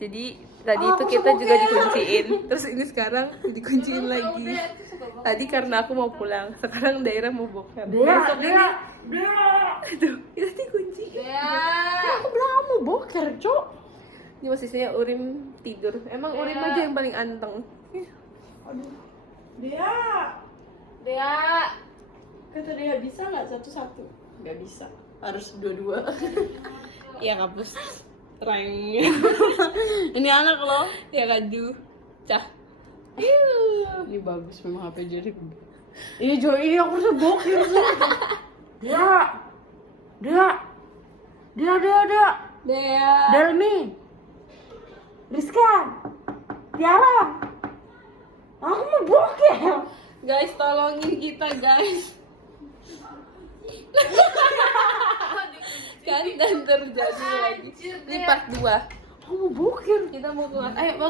Jadi tadi itu kita juga dikunciin. Terus ini sekarang dikunciin lagi. Tadi karena aku mau pulang. Sekarang daerah mau boker. Besok ini aduh, kita dikunci. Aku bilang kamu boker, Cok. Ini posisinya Urim tidur. Emang Urim aja yang paling anteng. Aduh. Dea. Kata Dea bisa nggak satu-satu? Nggak bisa. Harus dua-dua. Iya kapus. Reng. Ini anak loh. Ya kadu. Cah. Ini bagus memang HP jadi. Iya Joy, aku harus boker. Dea. Delmi. Rizkan. Tiara. Aku mau boker. Guys, tolongin kita, guys. Kan dan terjadi lagi. Ini part 2. Aku mau boker. Kita mau keluar. Ayo bangun.